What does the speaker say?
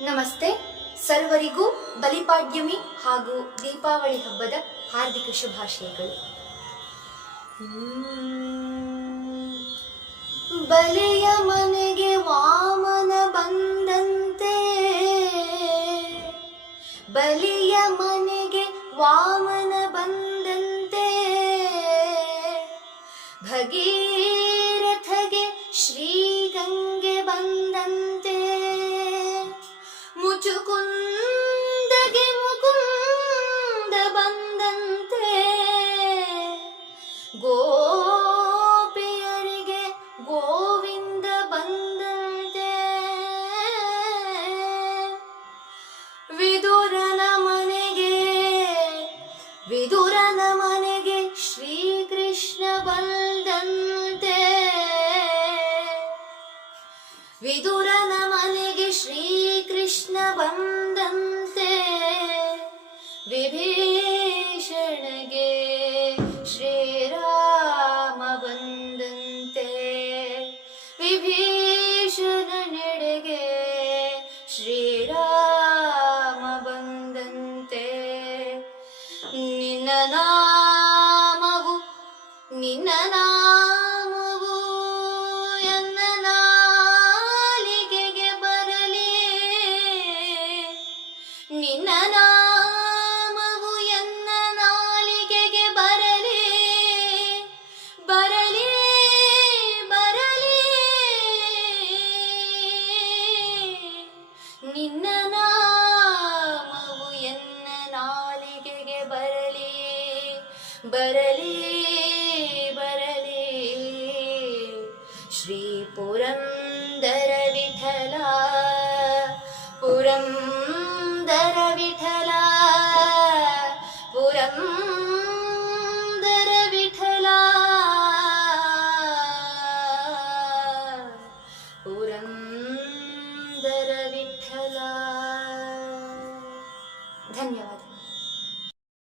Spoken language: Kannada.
ನಮಸ್ತೆ. ಸರ್ವರಿಗೂ ಬಲಿಪಾಡ್ಯಮಿ ಹಾಗೂ ದೀಪಾವಳಿ ಹಬ್ಬದ ಹಾರ್ದಿಕ ಶುಭಾಶಯಗಳು. ಬಲಿಯ ಮನೆಗೆ ವಾಮನ ಬಂದಂತೆ, ಬಲಿಯ ಮನೆಗೆ ವಾಮನ ಬಂದಂತೆ, ಭಗೀರಥಗೆ ಶ್ರೀಗಂಗೆ ಬಂದಂತೆ, ಮುಚುಕುಂದಗೆ ಮುಕುಂದ ಬಂದಂತೆ, ಗೋಪಿಯರಿಗೆ ಗೋವಿಂದ ಬಂದಂತೆ, ವಿದುರನ ಮನೆಗೆ ಶ್ರೀಕೃಷ್ಣ ಬಂದಂತೆ, ವಿದುರನ ಮನೆಗೆ ಶ್ರೀಕೃಷ್ಣ ಬಂದಂತೆ, ವಿಭೀಷಣಗೆ ಶ್ರೀರಾಮ ಬಂದಂತೆ, ವಿಭೀಷಣ ನೆಡೆಗೆ ಶ್ರೀರಾಮ ಬಂದಂತೆ, ನಿನ್ನ ನಾಮವು ಎನ್ನ ನಾಲಿಗೆಗೆ ಬರಲಿ, ನಿನ್ನ ನಾಮವು ಎನ್ನ ನಾಲಿಗೆಗೆ ಬರಲಿ, ಬರಲಿ ಬರಲಿ, ನಿನ್ನ ನಾಮವು ಎನ್ನ ನಾಲಿಗೆಗೆ ಬರಲಿ, ಬರಲಿ ಬರಲಿ. ಶ್ರೀ ಪುರಂದರ ವಿಠಲ, ಪುರಂದರ ವಿಠಲ, ಪುರಂದರ ವಿಠಲ, ಪುರಂದರ ವಿಠಲ. ಧನ್ಯವಾದ.